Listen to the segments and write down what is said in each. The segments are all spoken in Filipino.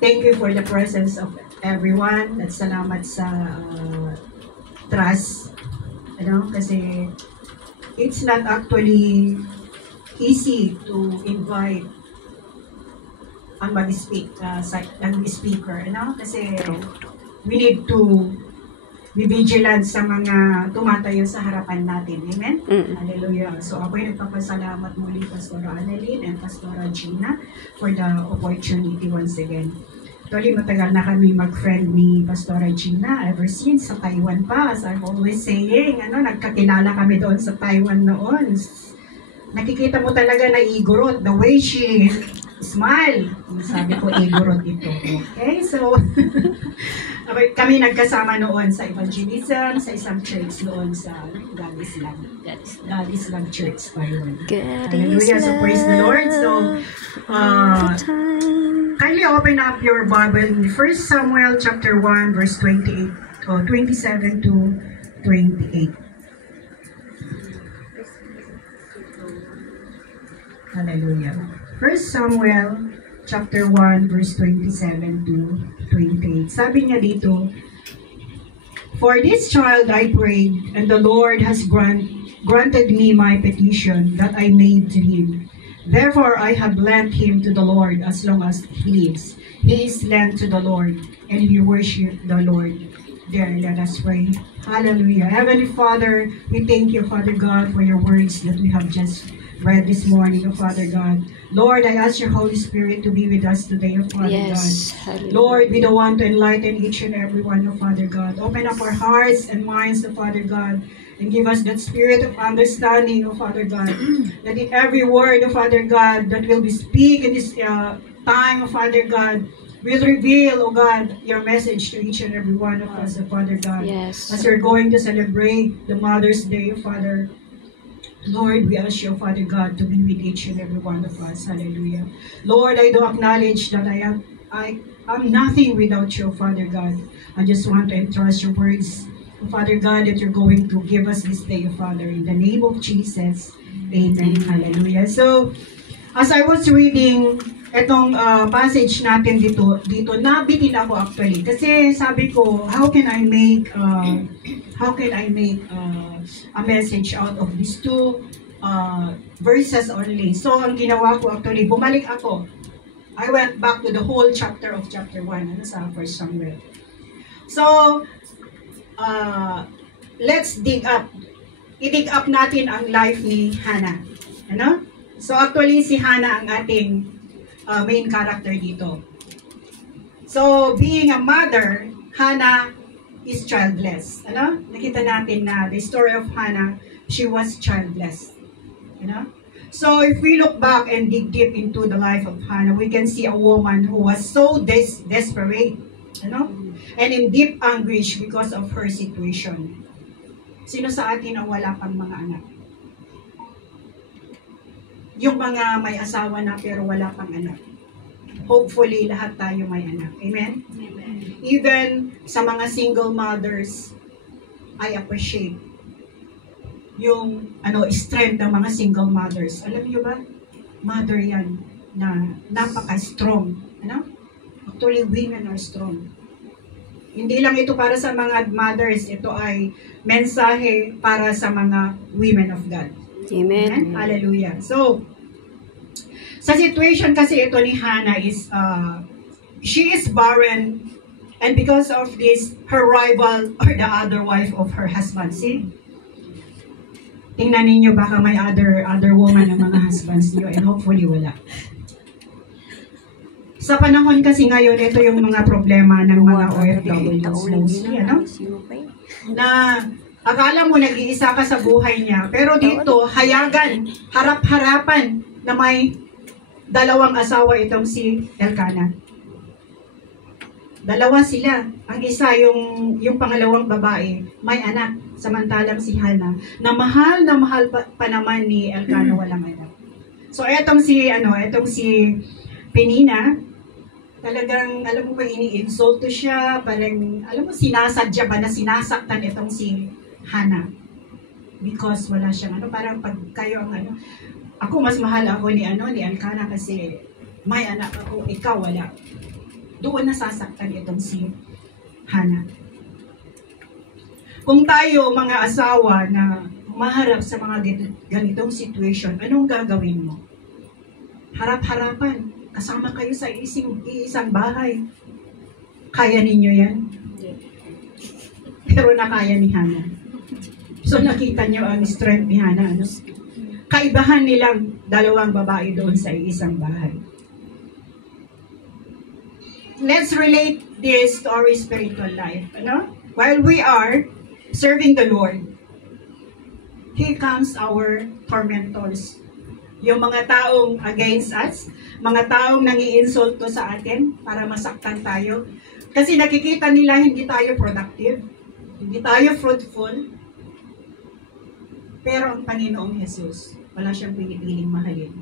thank you for the presence of everyone. At salamat sa trust. Kasi it's not actually easy to invite ang mag-speak, ang speaker, kasi we need to be vigilant sa mga tumatayo sa harapan natin. Amen? Hallelujah. So ako'y nagpapasalamat muli Pastora Annalyn and Pastora Gina for the opportunity once again. Actually, matagal na kami mag-friend ni Pastora Gina ever since sa Taiwan pa. As I'm always saying, nagkakilala kami doon sa Taiwan noon. Nakikita mo talaga na igorot, the way she smile. Sabi ko, igorot ito. Okay, so kami nagkasama noon sa evangelism, sa isang church noon sa God is Love Church pa yun. Hallelujah, so praise the Lord. So, kindly open up your Bible in 1 Samuel chapter 1 verse 27 to 28. Hallelujah. 1 Samuel chapter 1 verse 27 to 28. Sabi niya dito, "For this child I prayed, and the Lord has granted me my petition that I made to him. Therefore I have lent him to the Lord as long as he lives. He is lent to the Lord, and he worshiped the Lord." There, let us pray. Hallelujah. Heavenly Father, we thank you, Father God, for your words that we have just read this morning, oh Father God. Lord, I ask your Holy Spirit to be with us today, oh Father God. Lord, we don't want to enlighten each and every one, oh Father God. Open up our hearts and minds, oh Father God, and give us that spirit of understanding, oh Father God, that in every word, oh Father God, that will be speak in this time, oh Father God, will reveal, oh God, your message to each and every one of us, oh Father God. Yes. As we're going to celebrate the Mother's Day, oh Father, Lord, we ask you, Father God, to be with each and every one of us. Hallelujah. Lord, I do acknowledge that I am nothing without you, Father God. I just want to entrust your words, Father God, that you're going to give us this day, Father, in the name of Jesus. Amen. Hallelujah. So, as I was reading itong passage natin dito nabitin ako actually. Kasi sabi ko, how can I make a message out of these two verses only? So, ang ginawa ko actually, bumalik ako. I went back to the whole chapter of chapter 1, sa 1 Samuel. So, let's dig up. I-dig up natin ang life ni Hannah. So, actually, si Hannah ang ating main character dito. So, being a mother, Hannah is childless. Nakita natin na the story of Hannah, she was childless. So, if we look back and dig deep into the life of Hannah, we can see a woman who was so desperate, and in deep anguish because of her situation. Sino sa atin ang wala pang mga anak? Yung mga may asawa na pero wala pang anak. Hopefully, lahat tayo may anak. Amen? Amen. Even sa mga single mothers, I appreciate yung strength ng mga single mothers. Alam niyo ba? Mother yan na napaka-strong. Actually, women are strong. Hindi lang ito para sa mga mothers, ito ay mensahe para sa mga women of God. Amen. Amen? Hallelujah. So, sa situation kasi ito ni Hannah is, she is barren, and because of this, her rival or the other wife of her husband. See? Tingnan ninyo, baka may other woman ng mga husbands niyo, and hopefully wala. Sa panahon kasi ngayon, ito yung mga problema ng mga OFWs mostly, na akala mo nag-iisa ka sa buhay niya, pero dito, hayagan, harap-harapan na may dalawang asawa itong si Elkanah. Dalawa sila. Ang isa, yung pangalawang babae, may anak. Samantalang si Hannah, na mahal pa naman ni Elkanah, walang anak. So, etong si Penina, talagang, alam mo ba, ini-insulto siya, parang, alam mo, sinasadya ba na sinasaktan itong si Hannah. Because wala siyang, parang pag kayo ang, ako mas mahal ako ni Elkanah kasi may anak ako, ikaw wala. Doon nasasaktan itong si Hana. Kung tayo, mga asawa na maharap sa mga ganitong situation, anong gagawin mo? Harap-harapan. Kasama kayo sa isang bahay. Kaya ninyo yan? Pero nakaya ni Hana. So nakita niyo ang strength ni Hana. Ano? Kaibahan nilang dalawang babae doon sa isang bahay. Let's relate this to our spiritual life. Ano? While we are serving the Lord, here comes our tormentors. Yung mga taong against us, mga taong nangi-insulto sa atin para masaktan tayo. Kasi nakikita nila hindi tayo productive, hindi tayo fruitful. Pero ang Panginoong Jesus, wala siyang pinipiling mahalin.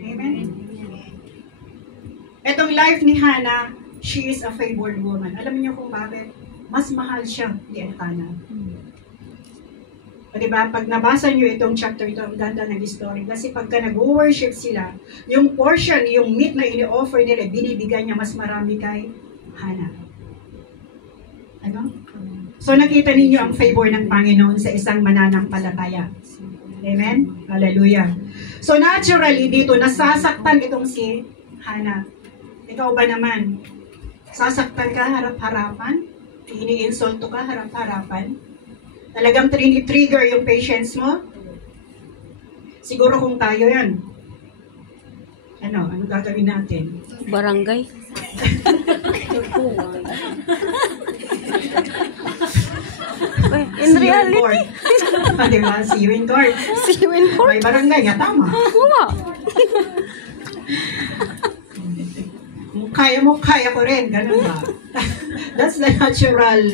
Amen? Etong life ni Hana, she is a favored woman. Alam niyo kung bakit? Mas mahal siya ni Elkanah. O diba, pag nabasa niyo itong chapter ito, ang ganda ng story. Kasi pagka nag-worship sila, yung portion, yung meat na ini-offer nila, binibigyan niya mas marami kay Hana. Ano? So nakita ninyo ang favor ng Panginoon sa isang mananampalataya. Amen? Hallelujah. So naturally dito, nasasaktan itong si Hana. Ikaw ba naman? Sasaktan ka harap-harapan? Ini-insulto ka harap-harapan? Talagang trigger yung patience mo? Siguro kung tayo yan. Ano gagawin natin? Barangay. In reality. Diba? See you in court. See you in court. May barangay nga, tama. Oo. Kaya mo, kaya ko rin. Ganun ba? That's the natural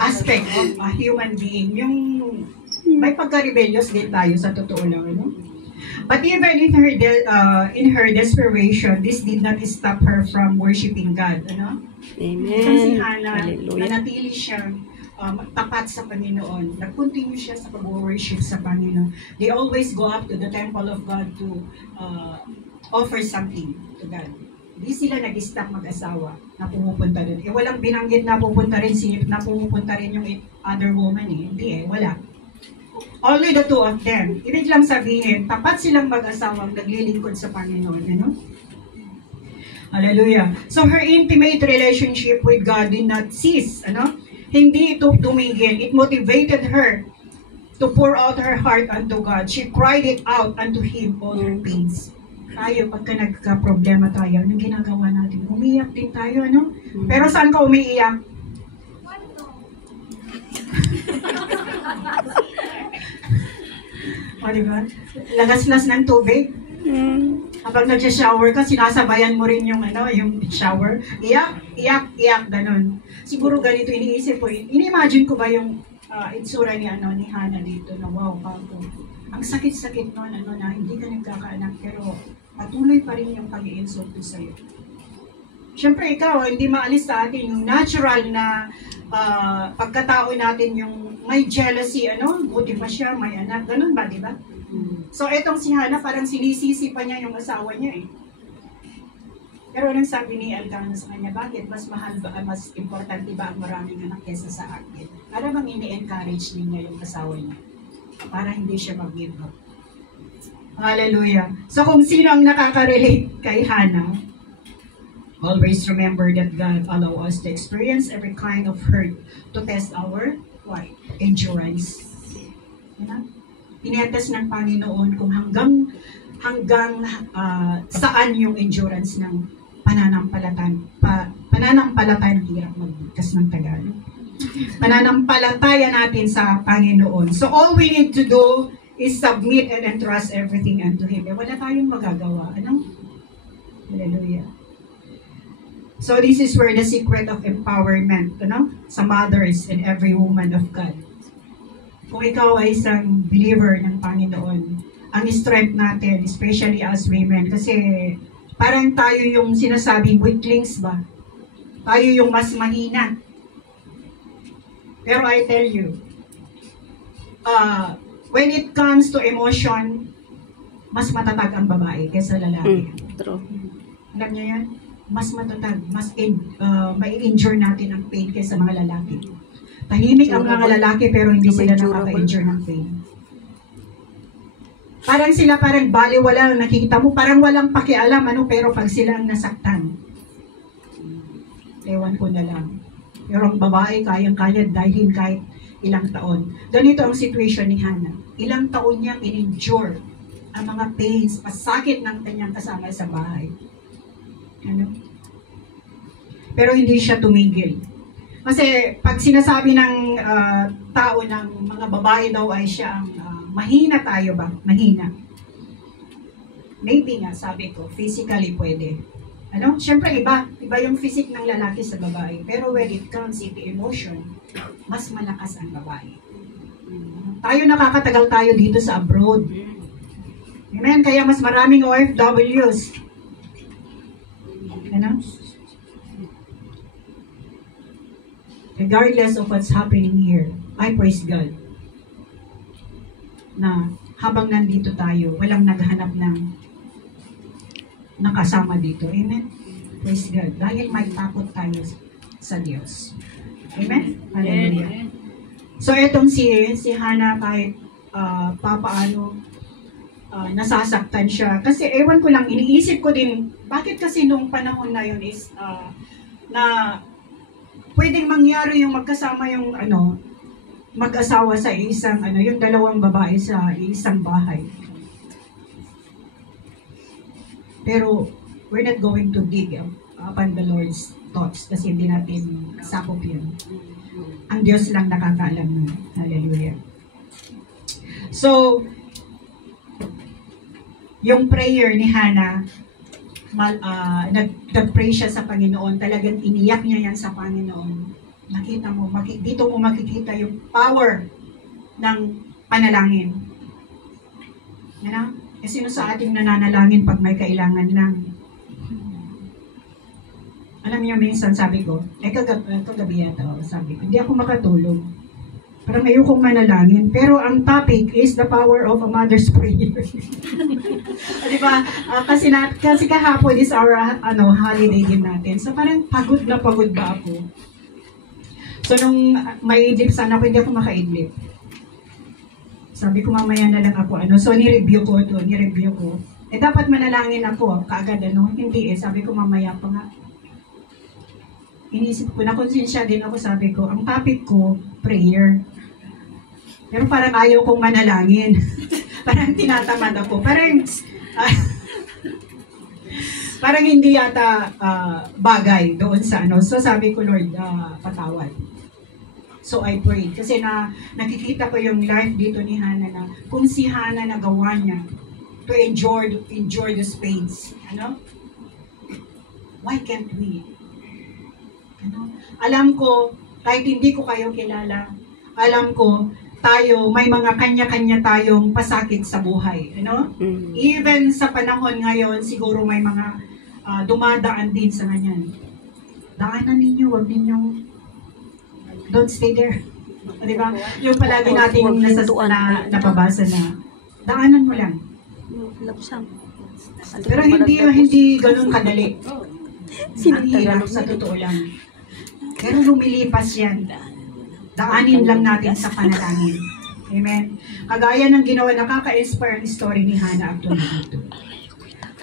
aspect of a human being. Yung may pagka-rebellious din tayo sa totoo lang. No? But even in her desperation, this did not stop her from worshiping God. Ano? Amen. Si Hana, Hallelujah. nanatili siyang tapat sa Panginoon. Nag-continue siya sa pag-worship sa Panginoon. They always go up to the temple of God to offer something to God. Hindi sila nag-stop mag-asawa na pumupunta doon. Eh, walang binanggit na pupunta rin yung other woman eh. Hindi eh, wala. Only the two of them. Ibig lang sabihin, tapat silang mag-asawang naglilingkod sa Panginoon. Ano? Hallelujah. So her intimate relationship with God did not cease. Ano? Hindi ito tumigil. It motivated her to pour out her heart unto God. She cried it out unto Him all her pains. Tayo, pagka nagka-problema tayo, anong ginagawa natin? Umiyak din tayo, ano? Pero saan ka umiiyak? O, diba? Lagas-las ng tubig. Habang nag-shower ka, sinasabayan mo rin yung, yung shower. Iyak, iyak, iyak, ganun. Siguro ganito iniisip ko. Ini-imagine ko ba yung itsura ni Hana dito na wow, kako. Ang sakit-sakit nun, na hindi ka nagkakaanak, pero patuloy pa rin yung pag-i-insulto sa'yo. Siyempre, ikaw, hindi maalis sa atin yung natural na pagkatao natin yung may jealousy, buti pa siya, may anak, ganun ba, di ba? So, etong si Hana, parang sinisisi pa niya yung asawa niya eh. Pero anong sabi ni Elkanah sa kanya, bakit? Mas mahal ba, mas importante ba ang maraming anak kesa sa akin? Para bang ini-encourage niya yung asawa niya? Para hindi siya mag-give up. Hallelujah. So kung sino ang nakaka-relate kay Hana, always remember that God allow us to experience every kind of hurt to test our endurance. Tinetest ng Panginoon kung hanggang saan yung endurance ng pananampalataya, hirap magbukas ng Tagalog. Pananampalataya natin sa Panginoon. So all we need to do is submit and entrust everything unto Him. Wala tayong magagawa. Hallelujah. So this is where the secret of empowerment, sa mothers and every woman of God. Kung ikaw ay isang believer ng Panginoon, ang strength natin, especially as women, kasi parang tayo yung sinasabing weaklings ba? Tayo yung mas mahina. Pero I tell you, when it comes to emotion, mas matatag ang babae kaysa lalaki. True. Alam niyo yan? mas matatag, may injure natin ang pain kaysa mga lalaki. Tahimik ang mga lalaki pero hindi sila nakaka-injure ng pain. Parang sila baliwala, nakikita mo, parang walang pakialam, pero pag sila ang nasaktan, ewan ko na lang. Pero ang babae, kayang-kaya dahil kahit ilang taon. Ganito ang situation ni Hannah. Ilang taon niyang in-endure ang mga pains, pasakit ng kanyang kasama sa bahay. Pero hindi siya tumigil. Kasi pag sinasabi ng tao ng mga babae daw ay siya ang mahina tayo ba? Mahina. Maybe nga, sabi ko, physically pwede. Siyempre iba yung physique ng lalaki sa babae. Pero when it comes into emotion, mas malakas ang babae. Tayo nakakatagal tayo dito sa abroad. Amen? Kaya mas maraming OFWs. Regardless of what's happening here, I praise God na habang nandito tayo, walang naghanap ng nakasama dito. Amen? Praise God. Dahil may takot tayo sa Diyos. Amen? Hallelujah. So, etong si Hannah, kahit papaano nasasaktan siya. Kasi ewan ko lang, iniisip ko din, bakit kasi nung panahon na yun is na pwedeng mangyari yung magkasama yung mag-asawa sa isang yung dalawang babae sa isang bahay. Pero we're not going to dig upon the Lord's thoughts kasi hindi natin sakop yun. Ang Diyos lang nakakaalam nun. Hallelujah. So, yung prayer ni Hannah, nag-pray siya sa Panginoon, talagang iniyak niya yan sa Panginoon. Nakita mo, dito mo makikita yung power ng panalangin. Sino sa ating nananalangin pag may kailangan lang? Alam niyo, minsan sabi ko, kagabi yata, sabi ko, hindi ako makatulog. Parang ayokong manalangin. Pero ang topic is the power of a mother's prayer. Diba? Kasi kahapon is our holiday din natin. So parang pagod na pagod ba ako? So nung may idlip sana ako, hindi ako makaidlip. Sabi ko mamaya na lang ako. So ni-review ko. Dapat manalangin ako. Kaagad hindi sabi ko mamaya pa nga. Inisip ko, nakonsensya din ako, sabi ko, ang topic ko, prayer. Pero parang ayaw kong manalangin. Parang tinatamad ako. Parang hindi yata bagay doon sa So sabi ko, Lord, patawad. So I prayed. Kasi nakikita ko yung life dito ni Hannah na kung si Hannah nagawa niya to endure the pains. Why can't we? Alam ko, kahit hindi ko kayo kilala, alam ko, tayo, may mga kanya-kanya tayong pasakit sa buhay. Even sa panahon ngayon, siguro may mga dumadaan din sa ganyan. Daanan ninyo, wag ninyong don't stay there. Diba? Yung palagi nating nababasa na daanan mo lang. Pero hindi ganun kadali. Ang hirap sa totoo lang. Pero lumilipas yan. Daanin lang natin sa panalangin. Amen? Kagaya ng ginawa, nakaka-inspire ang story ni Hannah actually dito.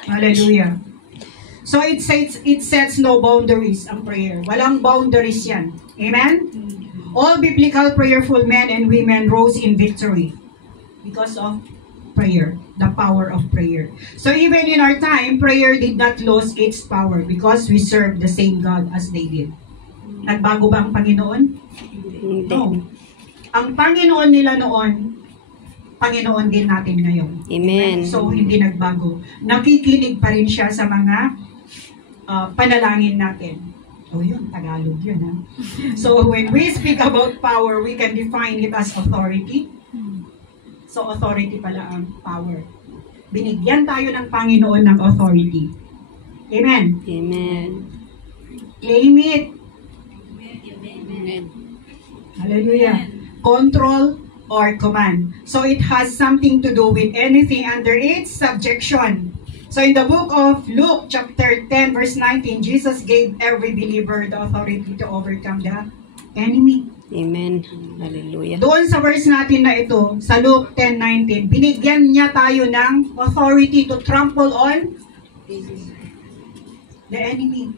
Hallelujah. So it sets no boundaries ang prayer. Walang boundaries yan. Amen? All biblical prayerful men and women rose in victory because of prayer, the power of prayer. So even in our time, prayer did not lose its power because we serve the same God as they did. Nagbago ba ang Panginoon? No. Ang Panginoon nila noon, Panginoon din natin ngayon. Amen. So, hindi nagbago. Nakikinig pa rin siya sa mga panalangin natin. Yun, Tagalog yun. So, when we speak about power, we can define it as authority. So, authority pala ang power. Binigyan tayo ng Panginoon ng authority. Amen? Amen. Claim it. Amen. Hallelujah. Control or command. So it has something to do with anything under its subjection. So in the book of Luke, chapter 10, verse 19, Jesus gave every believer the authority to overcome the enemy. Amen. Hallelujah. Doon sa verse natin na ito, sa Luke 10:19, binigyan niya tayo ng authority to trample on the enemy.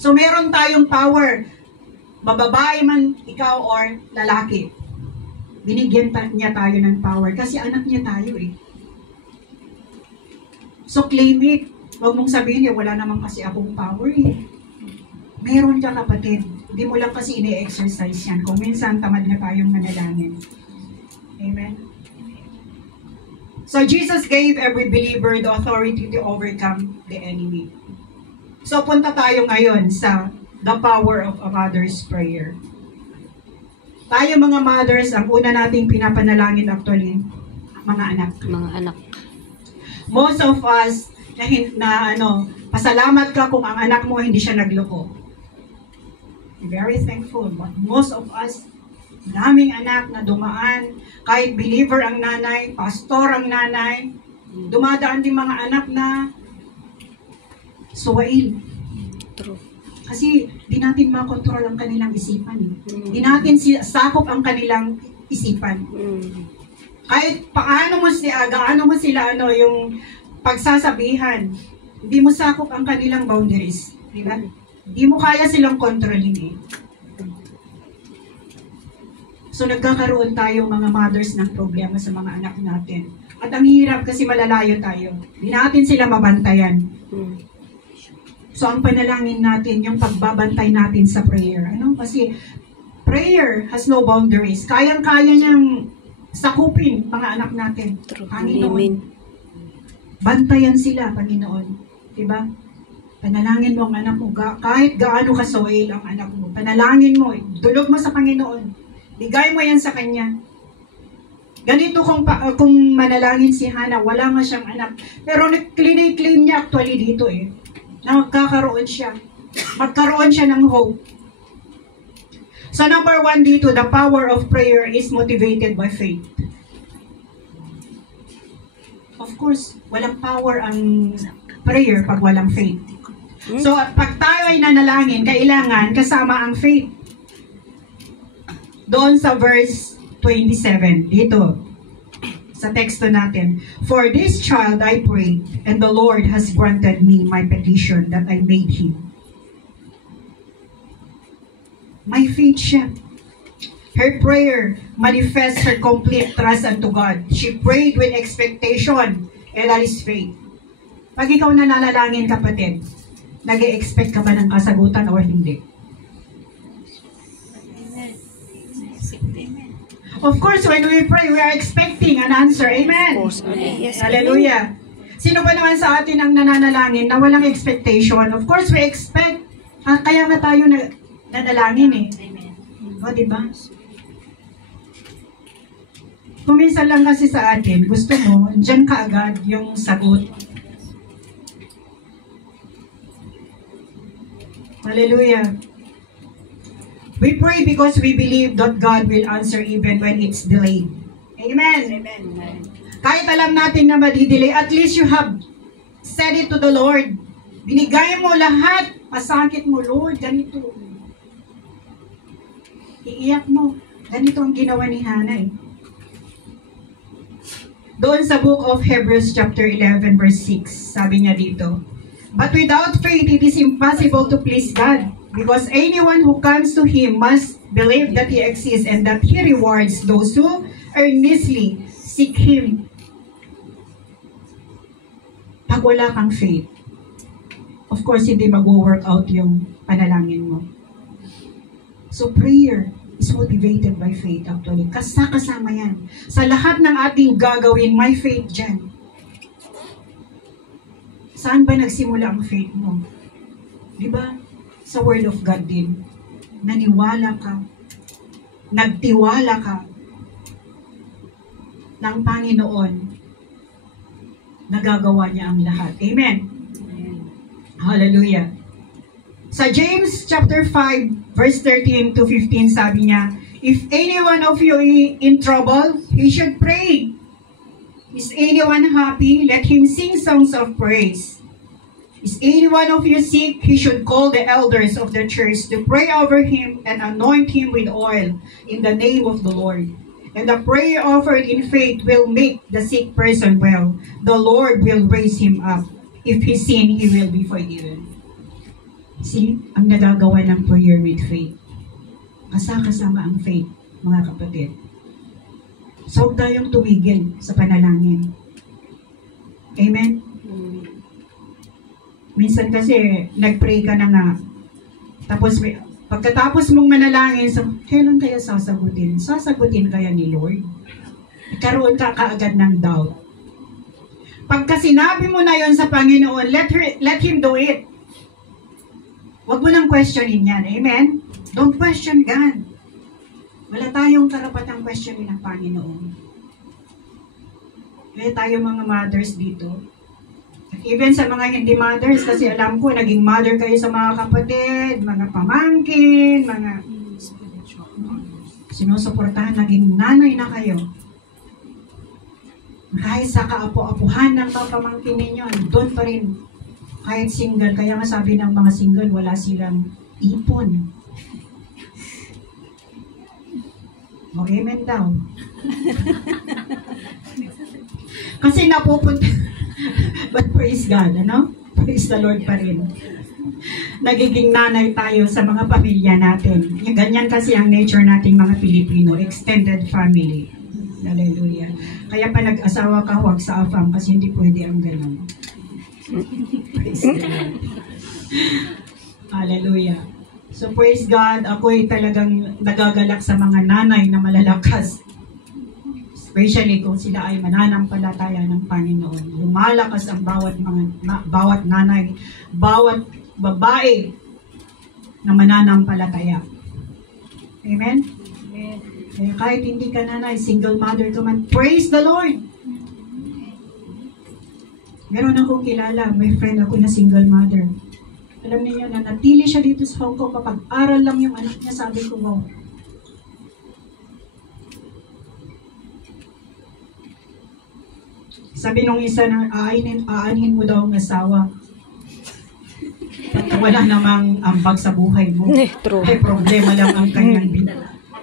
So meron tayong power, bababae man ikaw or lalaki. Binigyan niya tayo ng power kasi anak niya tayo eh. So claim it. Huwag mong sabihin wala naman kasi akong power eh. Meron ka kapatid. Hindi mo lang kasi ine-exercise yan. Kung minsan tamad na tayong manalangin. Amen? So Jesus gave every believer the authority to overcome the enemy. So punta tayo ngayon sa the power of a mother's prayer. Tayo mga mothers, ang una nating pinapanalangin actually, mga anak. Mga anak. Most of us, pasalamat ka kung ang anak mo hindi siya nagloko. Very thankful. But most of us, daming anak na dumaan, kahit believer ang nanay, pastor ang nanay, dumadaan din mga anak na suwail. True. Kasi di natin makontrol ang kanilang isipan. Di natin sakop ang kanilang isipan. Kahit gaano mo sila yung pagsasabihan, hindi mo sakop ang kanilang boundaries. Di ba? Di mo kaya silang kontrolin eh. So nagkakaroon tayo mga mothers ng problema sa mga anak natin. At ang hirap kasi malalayo tayo. Di natin sila mabantayan. So ang panalangin natin, yung pagbabantay natin sa prayer. Kasi prayer has no boundaries. Kayang-kaya niyang sakupin mga anak natin. Panginoon. Bantayan sila, Panginoon. Diba? Panalangin mo ang anak mo, kahit gaano kasawail ang anak mo, panalangin mo, dulog mo sa Panginoon, bigay mo yan sa Kanya. Ganito kung manalangin si Hannah, wala nga siyang anak, pero claim niya actually dito eh, na magkakaroon siya, magkaroon siya ng hope. So number 1 dito, the power of prayer is motivated by faith. Of course, walang power ang prayer pag walang faith. So, pag tayo ay nanalangin, kailangan kasama ang faith. Doon sa verse 27, dito, sa teksto natin, "For this child I prayed, and the Lord has granted me my petition that I made him." May faith siya. Her prayer manifests her complete trust unto God. She prayed with expectation, and that is faith. Pag ikaw nanalangin, kapatid, nag-e-expect ka ba ng kasagutan or hindi? Of course, when we pray, we are expecting an answer. Amen? Yes, Hallelujah. Sino ba naman sa atin ang nananalangin na walang expectation? Of course, we expect. Kaya nga tayo nanalangin eh. O, diba? Kung minsan lang kasi sa atin, gusto mo, dyan ka agad yung sagot. Hallelujah. We pray because we believe that God will answer even when it's delayed. Amen. Amen. Kahit alam natin na madidelay, at least you have said it to the Lord. Binigay mo lahat. Pasakit mo, Lord, ganito. Iiyak mo. Ganito ang ginawa ni Hannah eh. Doon sa book of Hebrews chapter 11 verse 6, sabi niya dito, "But without faith, it is impossible to please God, because anyone who comes to Him must believe that He exists and that He rewards those who earnestly seek Him." Pag wala kang faith, of course, hindi mag-work out yung panalangin mo. So prayer is motivated by faith actually. Kasama yan. Sa lahat ng ating gagawin, may faith dyan. Saan ba nagsimula ang faith mo? Diba? Sa Word of God din. Naniwala ka. Nagtiwala ka ng Panginoon. Nagagawa niya ang lahat. Amen. Hallelujah. Sa James chapter 5, verse 13 to 15, sabi niya, "If any one of you in trouble, he should pray. Is anyone happy? Let him sing songs of praise. Is any one of you sick? He should call the elders of the church to pray over him and anoint him with oil in the name of the Lord. And the prayer offered in faith will make the sick person well. The Lord will raise him up. If he sin, he will be forgiven. See, ang nagagawa ng prayer with faith. Kasama ang faith, mga kapatid. So, huwag tayong tumigil sa panalangin. Amen? Minsan kasi, nag-pray ka na nga. Tapos, pagkatapos mong manalangin, kailan kaya sasagutin? Sasagutin kaya ni Lord? Karoon ka kaagad ng doubt. Pagka sinabi mo na yon sa Panginoon, let Him do it. Huwag mo nang questionin yan. Amen? Don't question God. Wala tayong karapatang questionin ang Panginoon. Kaya tayo mga mothers dito, at even sa mga hindi mothers, kasi alam ko, naging mother kayo sa mga kapatid, mga pamangkin, mga sinusuportahan, naging nanay na kayo. Kahit sa kaapo-apuhan ng pamangkin ninyo, doon pa rin. Kahit single, kaya nga sabi ng mga single, wala silang ipon. O, amen daw. Kasi napupunta, but praise God, ano? Praise the Lord pa rin. Nagiging nanay tayo sa mga pamilya natin. Ganyan kasi ang nature nating mga Pilipino, extended family. Hallelujah. Kaya pa nag-asawa ka, huwag sa afam kasi hindi pwede ang ganun. Praise God. Hallelujah. So praise God, ako'y talagang nagagalak sa mga nanay na malalakas. Especially kung sila ay mananampalataya ng Panginoon. Lumalakas ang bawat nanay, bawat babae na mananampalataya. Amen? Amen. Kaya kahit hindi ka nanay, single mother ka man, praise the Lord! Meron akong kilala, may friend ako na single mother. Alam niyo na natili siya dito sa Hong Kong, kapag-aral lang yung anak niya, sabi ko, wow. Sabi nung isa na aanhin mo daw ang asawa. Wala namang ambag sa buhay mo. True. Ay problema lang ang kanyang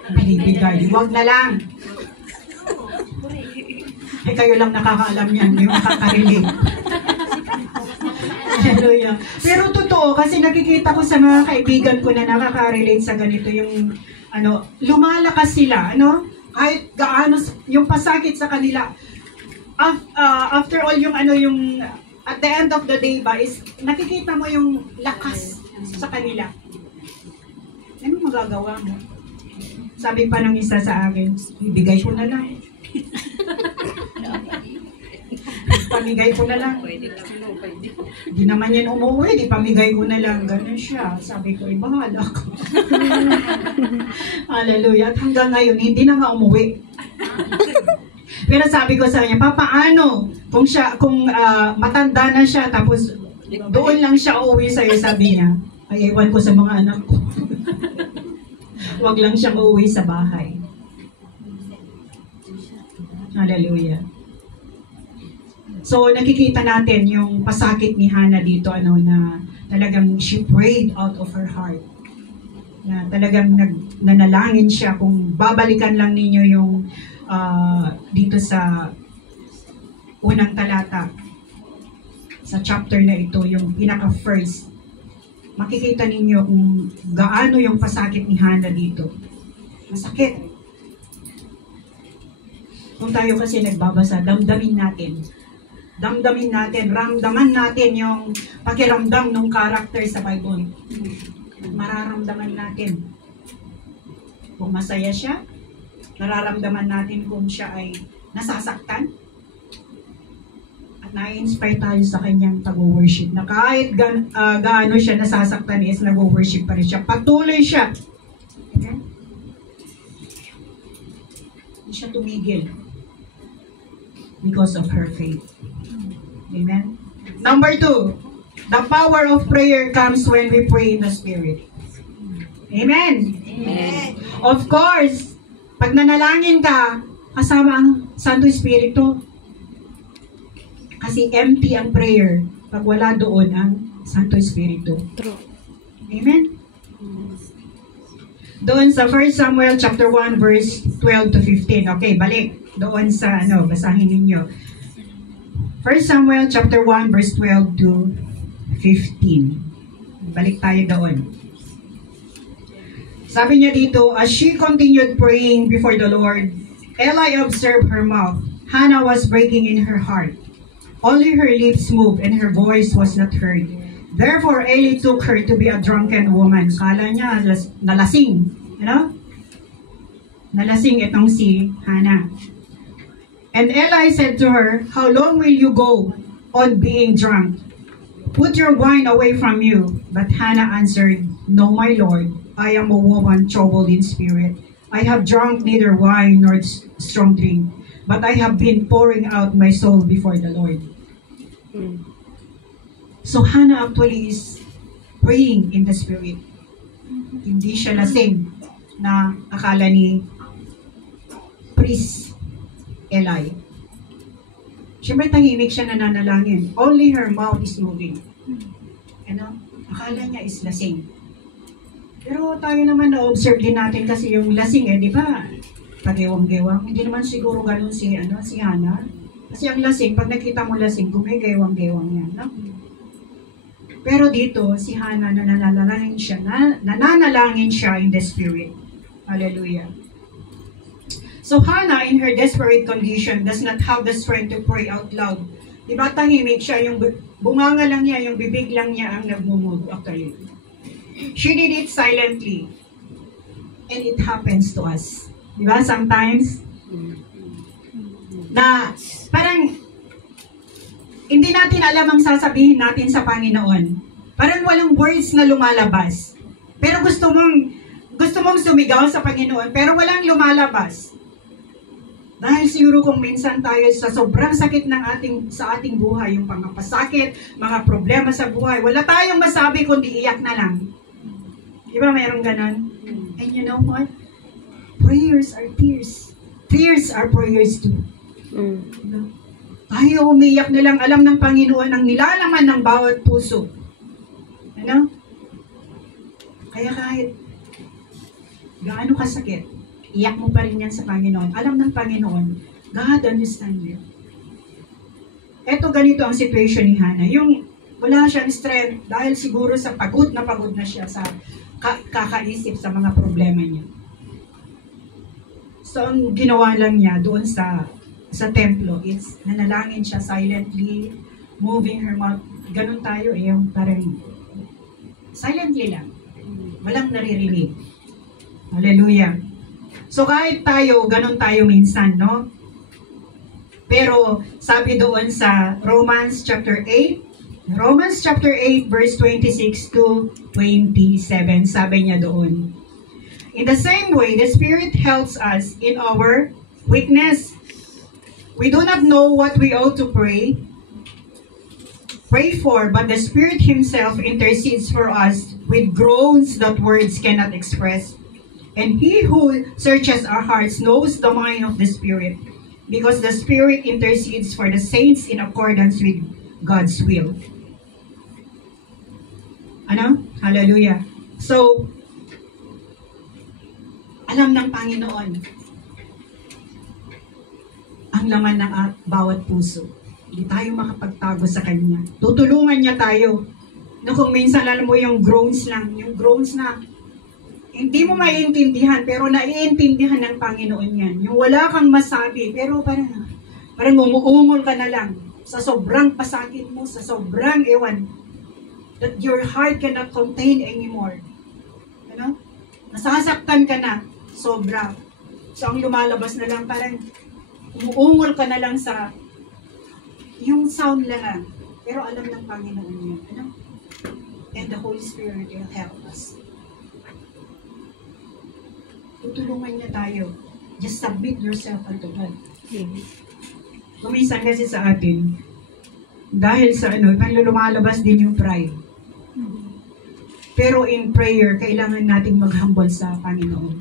binibigay. Huwag na lang. Ay kayo lang nakakaalam yan, yung nakaka-relate. Hallelujah. Pero totoo, kasi nakikita ko sa mga kaibigan ko na nakaka-relate sa ganito, yung lumalakas sila, kahit gaano yung pasakit sa kanila. After all, yung at the end of the day ba, is nakikita mo yung lakas sa kanila. Ano magagawa mo? Sabi pa ng isa sa akin, ibigay ko na lang. Pamigay ko na lang. Di naman yan umuwi, di pamigay ko na lang. Ganun siya. Sabi ko, bahala ko. Hallelujah. At hanggang ngayon, hindi na nga umuwi. Pero sabi ko sa kanya, papaano? Kung matanda na siya, tapos doon lang siya uuwi sa'yo, sabi niya, ay ewan ko sa mga anak ko. Huwag lang siyang uuwi sa bahay. Hallelujah. So, nakikita natin yung pasakit ni Hannah dito, na talagang she prayed out of her heart. Na talagang nanalangin siya. Kung babalikan lang ninyo yung dito sa unang talata, sa chapter na ito, yung pinaka-first, makikita ninyo kung gaano yung pasakit ni Hannah dito. Masakit. Kung tayo kasi nagbabasa, damdamin natin, ramdaman natin yung pakiramdam ng character sa Bible. Mararamdaman natin. Kung masaya siya, nararamdaman natin kung siya ay nasasaktan. At na-inspire tayo sa kanyang pag-worship. Na kahit gaano siya nasasaktan is nag-worship pa rin siya. Patuloy siya. Okay? Hindi siya tumigil. Because of her faith. Amen? Number 2, the power of prayer comes when we pray in the Spirit. Amen? Amen. Of course, pag nanalangin ka, kasama ang Santo Espiritu. Kasi empty ang prayer pag wala doon ang Santo Espiritu. True. Amen? Doon sa 1 Samuel chapter 1 verse 12 to 15. Okay, balik. Doon sa basahin ninyo. 1 Samuel chapter 1 verse 12 to 15. Balik tayo doon. Sabi niya dito, as she continued praying before the Lord, Eli observed her mouth. Hannah was breaking in her heart. Only her lips moved and her voice was not heard. Therefore, Eli took her to be a drunken woman. Kala niya, nalasing. Nalasing itong si Hannah. And Eli said to her, how long will you go on being drunk? Put your wine away from you. But Hannah answered, no, my Lord, I am a woman troubled in spirit. I have drunk neither wine nor strong drink, but I have been pouring out my soul before the Lord. So Hannah actually is praying in the Spirit. Hindi siya lasing na akala ni priest Eli. Siyempre tahimik siya nananalangin. Only her mouth is moving. Akala niya is lasing. Pero tayo naman na-observe din natin kasi yung lasing di ba? Pagewang-gewang. Hindi naman siguro ganun si Hannah. Kasi ang lasing, pag nakita mo lasing, gumigewang-gewang yan. Pero dito, si Hannah, nananalangin siya in the Spirit. Hallelujah. So Hannah, in her desperate condition, does not have the strength to pray out loud. Diba tahimik siya, yung bunganga lang niya, yung bibig lang niya ang nagmumove actually. She did it silently. And it happens to us. Diba? Sometimes, na parang hindi natin alam ang sasabihin natin sa Panginoon. Parang walang words na lumalabas. Pero gusto mong sumigaw sa Panginoon, pero walang lumalabas. Dahil siguro kung minsan tayo sa sobrang sakit sa ating buhay, yung pangapasakit, mga problema sa buhay, wala tayong masabi kundi iyak na lang. Di ba mayroong ganon? And you know what? Prayers are tears. Tears are prayers too. Tayo umiyak na lang, alam ng Panginoon ang nilalaman ng bawat puso. Kaya kahit gaano kasakit, iyak mo pa rin yan sa Panginoon. Alam ng Panginoon, God understand you. Eto ganito ang situation ni Hannah. Yung wala siyang strength dahil siguro sa pagod na siya sa kakaisip sa mga problema niya. So ang ginawa lang niya doon sa templo is nanalangin siya silently, moving her mouth. Ganun tayo yung parang silently lang. Walang naririnig. Hallelujah. So kahit tayo, ganun tayo minsan, no? Pero sabi doon sa Romans chapter 8 verse 26 to 27, sabi niya doon, in the same way, the Spirit helps us in our weakness. We do not know what we ought to pray for, but the Spirit Himself intercedes for us with groans that words cannot express. And He who searches our hearts knows the mind of the Spirit, because the Spirit intercedes for the saints in accordance with God's will. Hallelujah. So, alam ng Panginoon ang laman ng bawat puso. Hindi tayo makapagtago sa Kanya. Tutulungan niya tayo. Kung minsan alam mo yung groans na hindi mo maiintindihan, pero naiintindihan ng Panginoon yan. Yung wala kang masabi, pero parang umuungol ka na lang sa sobrang pasakit mo, sa sobrang ewan, that your heart cannot contain anymore. Nasasaktan ka na, sobra. So ang lumalabas na lang, parang umuungol ka na lang sa yung sound lang. Pero alam ng Panginoon yun. And the Holy Spirit will help us. Tutulungan niya tayo. Just submit yourself unto God. Kuminsan kasi sa atin, dahil sa lumalabas din yung pride. Pero in prayer, kailangan nating mag-humble sa Panginoon.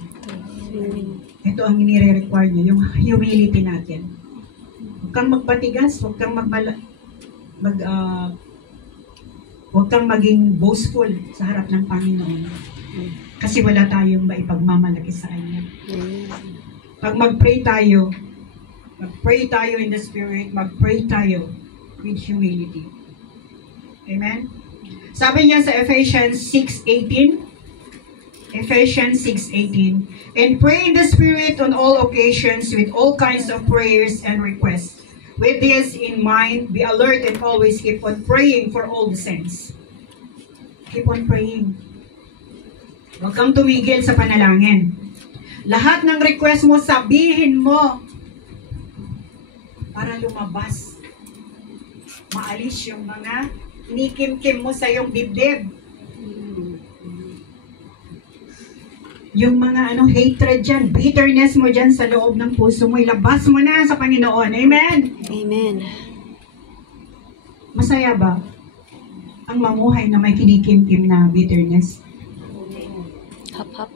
Ito ang nire-require niya, yung humility natin. Huwag kang magpatigas, huwag kang huwag kang maging boastful sa harap ng Panginoon. Kasi wala tayong maipagmamalaki sa Kanya. Pag mag-pray tayo in the Spirit, mag-pray tayo with humility. Amen? Sabi niya sa Ephesians 6:18, Ephesians 6:18, and pray in the Spirit on all occasions with all kinds of prayers and requests. With this in mind, be alert and always keep on praying for all the saints. Keep on praying. Huwag kang tumigil sa panalangin. Lahat ng request mo, sabihin mo para lumabas. Maalis yung mga inikim-kim mo sa iyong dibdib. Yung mga hatred dyan, bitterness mo dyan sa loob ng puso mo, ilabas mo na sa Panginoon. Amen? Amen. Masaya ba ang mamuhay na may kinikim-kim na bitterness? Hap-hap.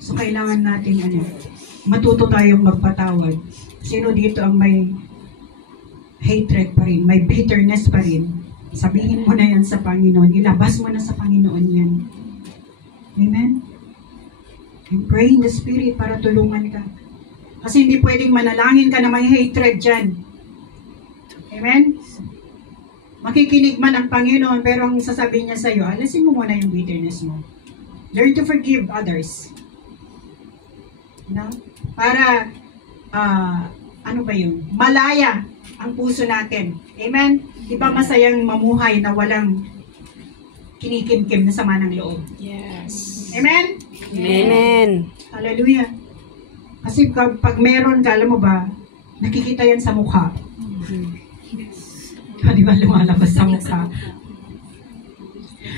So, kailangan natin, matuto tayong magpatawad. Sino dito ang may hatred pa rin, may bitterness pa rin? Sabihin mo na yan sa Panginoon. Ilabas mo na sa Panginoon yan. Amen? And pray in the Spirit para tulungan ka. Kasi hindi pwedeng manalangin ka na may hatred dyan. Amen? Makikinig man ang Panginoon, pero ang sasabihin niya sa iyo, alasin mo muna yung bitterness mo. Learn to forgive others. No? Para, malaya ang puso natin. Amen? Di ba masayang mamuhay na walang kinikim-kim na sama ng loob? Yes. Amen? Amen. Hallelujah. Kasi pag meron ka, alam mo ba, nakikita yan sa mukha. Di ba lumalabas sa mukha?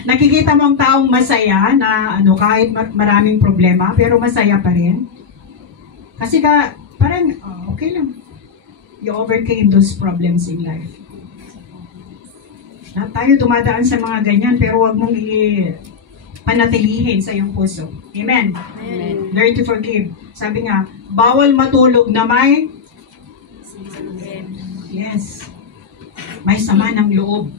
Nakikita mo ang taong masaya na kahit maraming problema, pero masaya pa rin. Kasi parang okay lang. You overcame those problems in life. Lahat tayo dumadaan sa mga ganyan, pero wag mong panatilihin sa iyong puso. Amen? Amen. Learn to forgive. Sabi nga, bawal matulog na may may sama ng loob.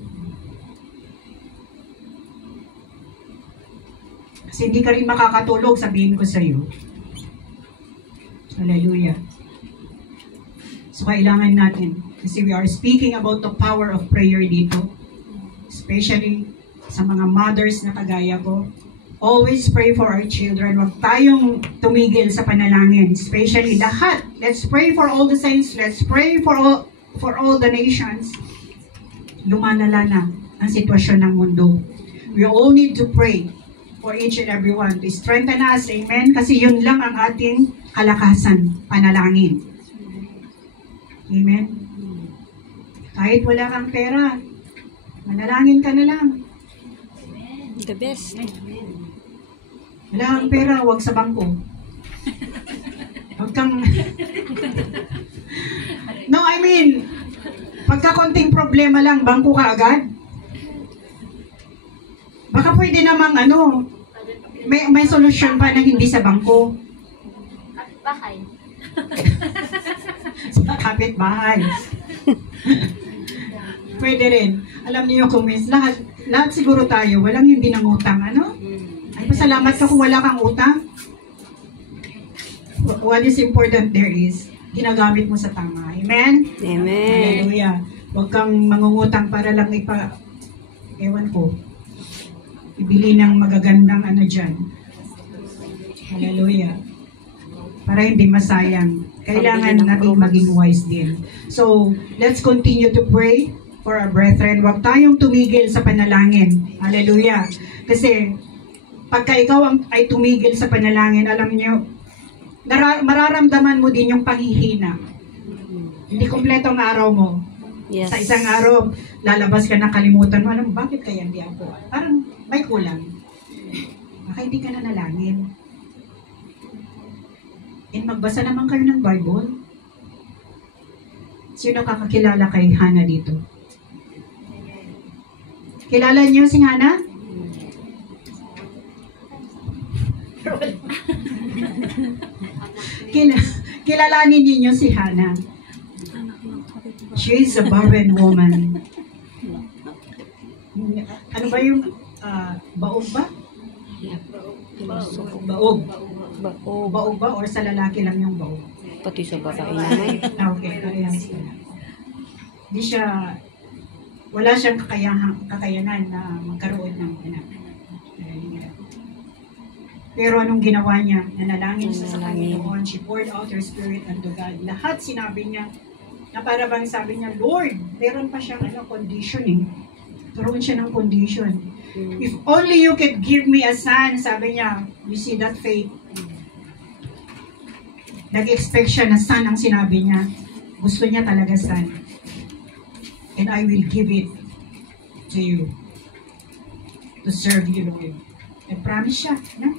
Kasi hindi ka rin makakatulog, sabihin ko sa iyo. Hallelujah. So, kailangan natin. Kasi we are speaking about the power of prayer dito. Especially sa mga mothers na kagaya ko. Always pray for our children. Huwag tayong tumigil sa panalangin. Especially lahat. Let's pray for all the saints. Let's pray for all the nations. Lumalala na ang sitwasyon ng mundo. We all need to pray for each and every one to strengthen us. Amen? Kasi yun lang ang ating kalakasan, panalangin. Amen? Kahit wala kang pera, manalangin ka na lang. The best. Wala kang pera, huwag sa bangko. Huwag kang... No, I mean, pagka konting problema lang, bangko ka agad. Baka pwede namang may solusyon pa na hindi sa bangko. Bahay. Sa kapitbahay. Pwede rin. Alam niyo, kumis, lahat siguro tayo, walang hindi nangutang, Ay, pasalamat ka kung wala kang utang. What is important there is, ginagamit mo sa tama. Amen? Amen. Hallelujah. Huwag kang mangungutang para lang ewan ko, ibili ng magagandang dyan. Hallelujah. Para hindi masayang. Kailangan natin maging wise din. So, let's continue to pray for our brethren. Huwag tayong tumigil sa panalangin. Hallelujah. Kasi, pagka ikaw ay tumigil sa panalangin, alam niyo, mararamdaman mo din yung panghihina. Hindi kompleto ang araw mo. Yes. Sa isang araw, lalabas ka na kalimutan mo, alam, bakit kaya hindi ako? Parang may kulang. Baka hindi ka na nalangin. And magbasa naman kayo ng Bible. Sino kakakilala kay Hannah dito? Kilala niyo si Hannah? Kilalanin niyo si Hannah. She is a barren woman. ba yung baog ba? Yeah. Pinusuko. Baog. Baog. Baog ba? Or sa lalaki lang yung baog? Pati sa babae naman. Okay, parehas sila. Hindi siya, wala siyang kakayanan na magkaroon ng anak. Pero anong ginawa niya? Nanalangin siya sa Panginoon. She poured out her spirit unto God. Lahat sinabi niya, na para bang sabi niya, Lord, meron pa siyang condition eh. Karoon siya ng condition. If only you could give me a son, sabi niya, you see that faith. Nag-expect siya na son ang sinabi niya. Gusto niya talaga son. And I will give it to you to serve you, Lord. And promise siya, no?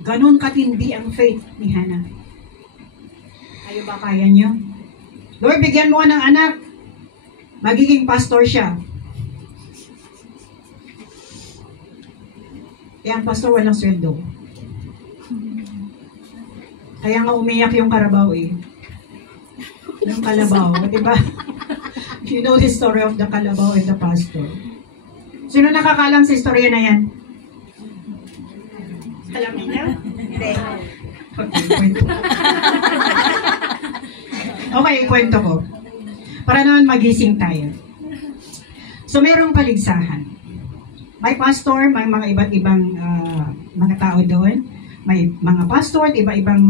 Ganon katindi ang faith ni Hannah. Kayo ba kaya niyo? Lord, bigyan mo ng anak. Magiging pastor siya. Kaya ang pastor walang sweldo. Kaya nga umiyak yung Karabaw eh. Yung Kalabaw, di ba? You know the story of the Kalabaw and the pastor. Sino nakakalam sa istorya na yan? Alam niyo? Hindi. Okay, kwento. Okay, kwento ko. Para naman magising tayo. So, merong paligsahan. May pastor, may mga iba't ibang mga tao doon. May mga pastor, iba-ibang,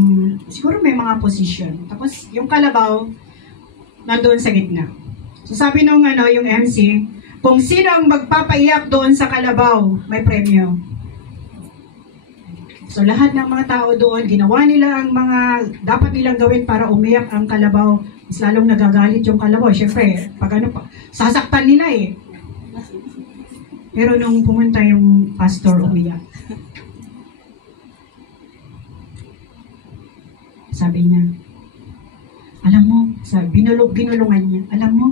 siguro may mga posisyon. Tapos, yung Kalabaw, nandoon sa gitna. So, sabi nung yung MC, kung sino ang magpapaiyak doon sa Kalabaw, may premyo. So, lahat ng mga tao doon, ginawa nila ang mga dapat nilang gawin para umiyak ang Kalabaw. Mas lalong nagagalit yung Kalabaw. Siyempre, pag sasaktan nila eh. Pero nung pumunta yung pastor, umiyak. Sabi niya, alam mo, binulungan niya, alam mo,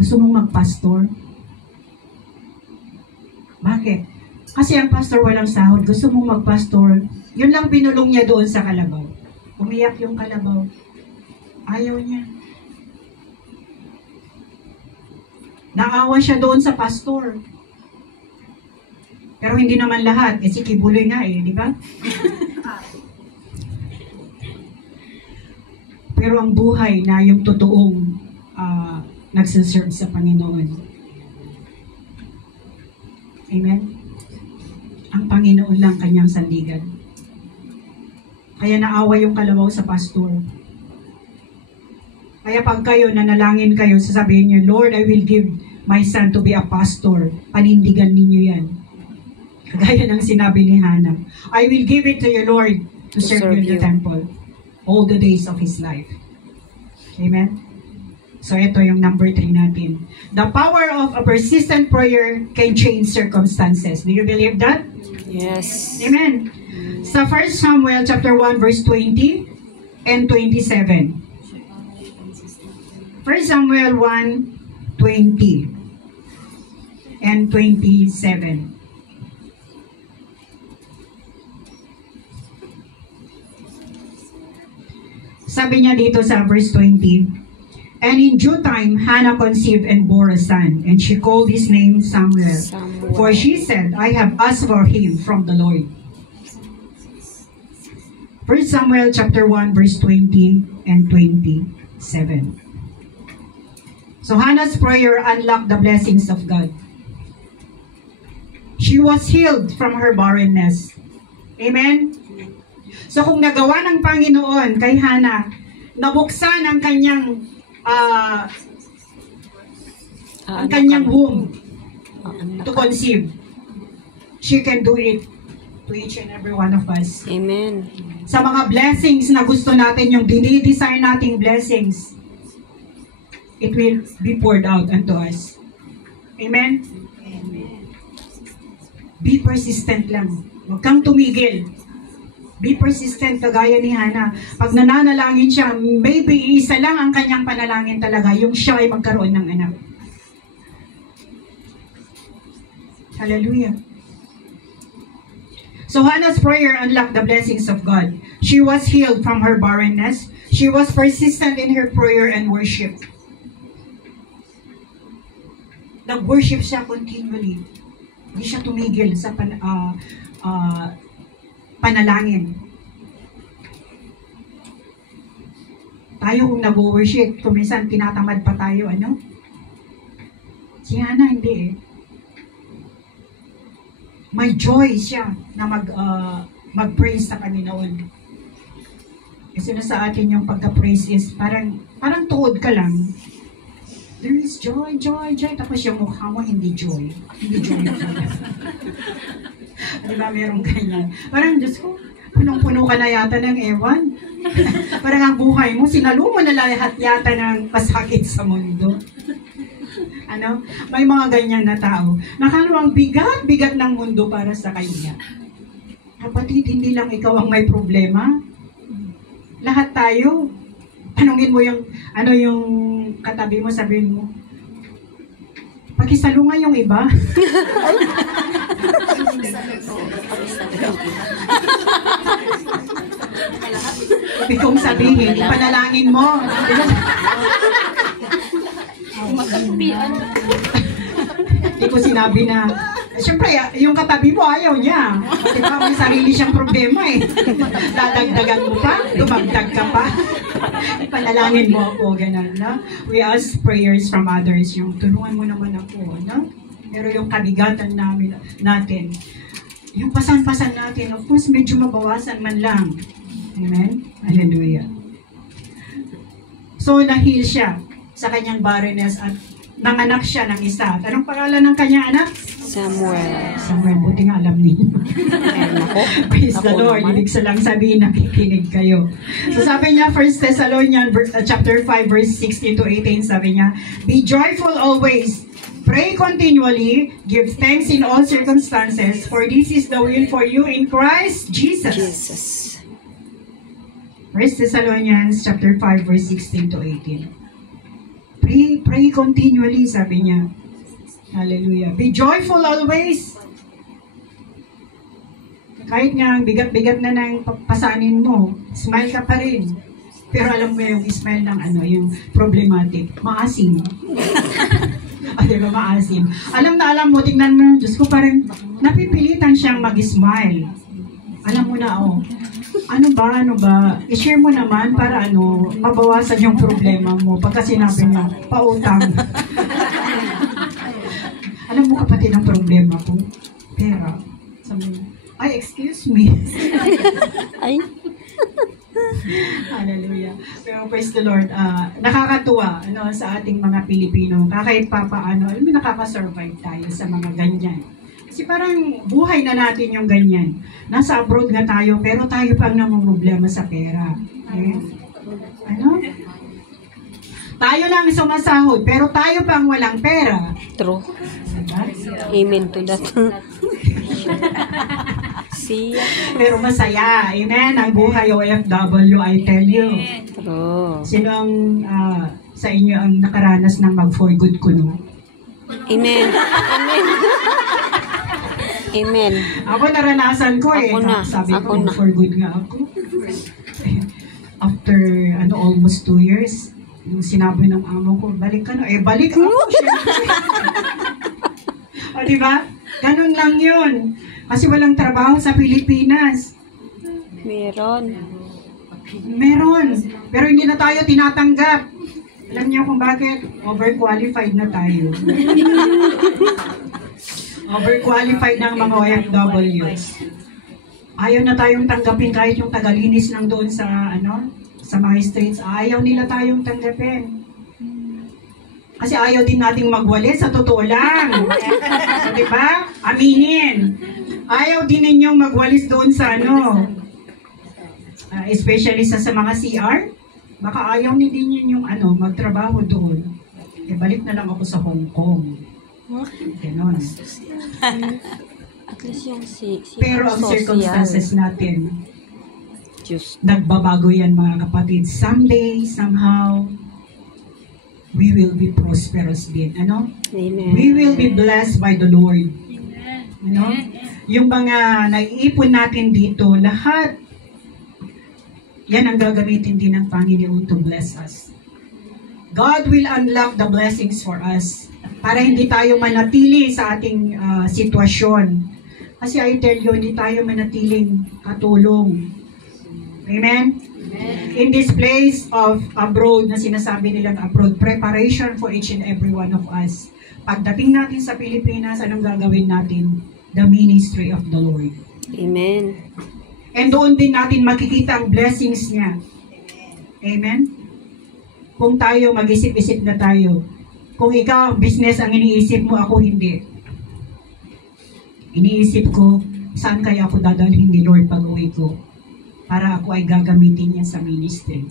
gusto mong magpastor? Bakit? Kasi ang pastor walang sahod, gusto mong magpastor, yun lang binulong niya doon sa Kalabaw. Umiyak yung Kalabaw. Ayaw niya. Naawa siya doon sa pastor. Pero hindi naman lahat, kasi kibuloy nga eh, di ba? Pero ang buhay na yung totoong nagsiserve sa Panginoon. Amen? Ang Panginoon lang kanyang sandigan. Kaya naawa yung Kalabaw sa pastor. Kaya pag kayo, nanalangin kayo, sasabihin niyo, Lord, I will give my son to be a pastor. Panindigan ninyo yan. Kagaya ng sinabi ni Hannah, I will give it to you, Lord, to serve you in the temple all the days of his life. Amen? So ito yung number 3 natin. The power of a persistent prayer can change circumstances. Do you believe that? Yes. Amen. Sa 1 Samuel chapter 1 verse 20 and 27. 1 Samuel 1, 20 and 27. Sabi niya dito sa verse 20, and in due time, Hannah conceived and bore a son, and she called his name Samuel. For she said, I have asked for him from the Lord. 1 Samuel chapter 1, verse 20 and 27. So Hannah's prayer unlocked the blessings of God. She was healed from her barrenness. Amen? So kung nagawa ng Panginoon kay Hannah, nabuksan ang kanyang womb to conceive, she can do it to each and every one of us. Amen. Sa mga blessings na gusto natin, yung dinidesire nating blessings, it will be poured out unto us. Amen? Amen. Be persistent lang. Huwag kang tumigil. Be persistent, kagaya ni Hannah. Pag nananalangin siya, maybe isa lang ang kanyang panalangin talaga, yung siya ay magkaroon ng anak. Hallelujah. So Hannah's prayer unlocked the blessings of God. She was healed from her barrenness. She was persistent in her prayer and worship. Nag-worship siya continually. Hindi siya tumigil sa panalangin. Tayo kung nag-worship, kung minsan tinatamad pa tayo, ano? Si Hannah, hindi eh. May joy siya na mag-praise sa Panginoon. Kasi na sa atin yung pagka-praise is parang tuod ka lang. There is joy, joy, joy. Tapos yung mukha mo, hindi joy. Hindi joy. Diba, merong ganyan. Parang, Diyos ko, punong-puno ka na yata ng ewan. Parang ang buhay mo, sinalo mo na lahat yata ng pasakit sa mundo. Ano? May mga ganyan na tao. Nakalawang bigat-bigat ng mundo para sa kanya. Kapatid, hindi lang ikaw ang may problema. Lahat tayo. Tanungin mo yung, yung katabi mo, sabihin mo, pakisalungan yung iba. Ibig kong sabihin, ipanalangin mo. Magkapian. Hindi ko sinabi na, siyempre, yung katabi mo ayaw niya. Kasi pa may sarili siyang problema eh. Dadagdagan mo pa, dumagdag ka pa. Panalangin mo ako, ganun, no? We ask prayers from others, yung tulungan mo naman ako, no? Pero yung kabigatan natin, yung pasan-pasan natin, of course, medyo mabawasan man lang. Amen? Hallelujah. So, nahil siya sa kanyang barrenness at nanganak siya ng isa. Anong pangalan ng kanyang anak? Samuel. Samuel, buti nga alam niyo. Praise the Lord. Ibig salang sabihin, nakikinig kayo. So sabi niya, 1 Thessalonians chapter 5, verse 16 to 18, sabi niya, be joyful always, pray continually, give thanks in all circumstances, for this is the will for you in Christ Jesus. 1 Thessalonians chapter 5, verse 16 to 18. Pray continually, sabi niya. Hallelujah. Be joyful always. Kahit nga bigat-bigat na ng pasanin mo, smile ka pa rin. Pero alam mo yung smile ng yung problematic. Maasim. Diba, maasim. Alam mo, tingnan mo, Diyos ko parang napipilitan siyang mag-smile. Alam mo na, ano ba? I-share mo naman para mabawasan yung problema mo. Pagka sinabi niya, pautang. Alam mo kapatid ang problema ko? Pera. Sabi niya, ay, excuse me. Ay. Hallelujah. Pero praise the Lord, nakakatuwa sa ating mga Pilipino. Kahit papaano, nakaka-survive tayo sa mga ganyan. Kasi parang buhay na natin yung ganyan. Nasa abroad nga tayo, pero tayo pang namumroblema sa pera. Okay? Tayo lang sumasahod, pero tayo pang walang pera. True. Diba? Amen to that. Siya. Pero masaya. Amen. Ang buhay OFW, I tell you. True. Sino ang sa inyo ang nakaranas ng mag-for good kuno? Amen. Amen. Amen. Ako naranasan ko eh. Ako na. Sabi ko, Ako na. for good nga ako. After almost 2 years, yung sinabi ng amo ko, balik ka na. Balik ako. O diba? Ganun lang yun. Kasi walang trabaho sa Pilipinas. Meron. Pero hindi na tayo tinatanggap. Alam niyo kung bakit? Overqualified na tayo. Overqualified ng mga OFWs. Ayaw na tayong tanggapin kahit yung tagalinis lang doon sa sa mga streets. Ayaw nila tayong tanggapin. Kasi ayaw din nating magwalis, sa totoo lang. So, diba? Aminin. Ayaw din ninyong magwalis doon sa especially sa mga CR. Baka ayaw din ninyong magtrabaho doon. Balik na lang ako sa Hong Kong. Ganon. At least yung Pero ang circumstances natin, Diyos. nagbabago yan mga kapatid. Someday, somehow, we will be prosperous din. Amen. We will be blessed by the Lord. Yung mga naiipon natin dito, lahat, yan ang gagamitin din ng Panginoon to bless us. God will unlock the blessings for us. para hindi tayo manatili sa ating sitwasyon. Kasi I tell you, hindi tayo manatiling katulong. Amen? In this place of abroad, na sinasabi nilang abroad, preparation for each and every one of us. Pagdating natin sa Pilipinas, anong gagawin natin? The ministry of the Lord. Amen. And doon din natin makikita ang blessings niya. Amen? Kung tayo, mag-isip-isip na tayo. Kung ikaw, business ang iniisip mo, ako hindi. Iniisip ko, saan kaya ako dadalhin ni Lord pag uwi ko? Para ako ay gagamitin niya sa ministry.